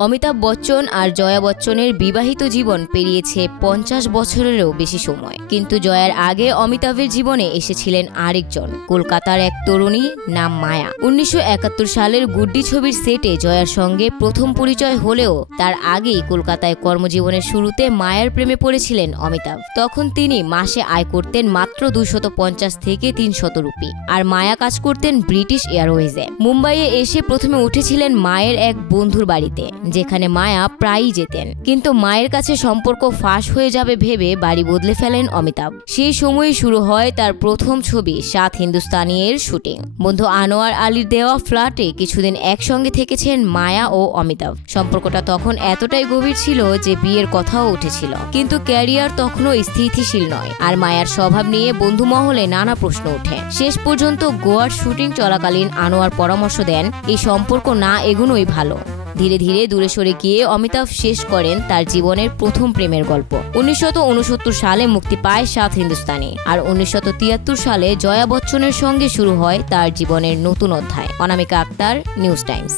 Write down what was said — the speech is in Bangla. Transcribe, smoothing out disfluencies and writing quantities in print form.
অমিতাভ বচ্চন আর জয়া বচ্চনের বিবাহিত জীবন পেরিয়েছে 50 বছরেরও বেশি সময়, কিন্তু জয়ার আগে অমিতাভের জীবনে এসেছিলেন আরেকজন, কলকাতার এক তরুণী নাম মায়া। 1971 সালের গুড্ডি ছবির সেটে জয়ার সঙ্গে প্রথম পরিচয় হলেও তার আগেই কলকাতায় কর্মজীবনের শুরুতে মায়ার প্রেমে পড়েছিলেন অমিতাভ। তখন তিনি মাসে আয় করতেন মাত্র 250 থেকে 300 রুপি, আর মায়া কাজ করতেন ব্রিটিশ এয়ারওয়েজে। মুম্বাইয়ে এসে প্রথমে উঠেছিলেন মায়ের এক বন্ধুর বাড়িতে, যেখানে মায়া প্রায়ই যেতেন, কিন্তু মায়ের কাছে সম্পর্ক ফাঁস হয়ে যাবে ভেবে বাড়ি বদলে ফেলেন অমিতাভ। সেই সময়ই শুরু হয় তার প্রথম ছবি সাত হিন্দুস্তানি এর শুটিং। বন্ধু আনোয়ার আলীর দেওয়া ফ্ল্যাটে কিছুদিন একসঙ্গে থেকেছেন মায়া ও অমিতাভ। সম্পর্কটা তখন এতটাই গভীর ছিল যে বিয়ের কথাও উঠেছিল, কিন্তু ক্যারিয়ার তখনও স্থিতিশীল নয়, আর মায়ার স্বভাব নিয়ে বন্ধু মহলে নানা প্রশ্ন ওঠে। শেষ পর্যন্ত গোয়ার শুটিং চলাকালীন আনোয়ার পরামর্শ দেন এই সম্পর্ক না এগোনোই ভালো। ধীরে ধীরে দূরে সরে গিয়ে অমিতাভ শেষ করেন তার জীবনের প্রথম প্রেমের গল্প। 1969 সালে মুক্তি পায় সাত হিন্দুস্তানি, আর 1973 সালে জয়া বচ্চনের সঙ্গে শুরু হয় তার জীবনের নতুন অধ্যায়। অনামিকা আক্তার, নিউজ টাইমস।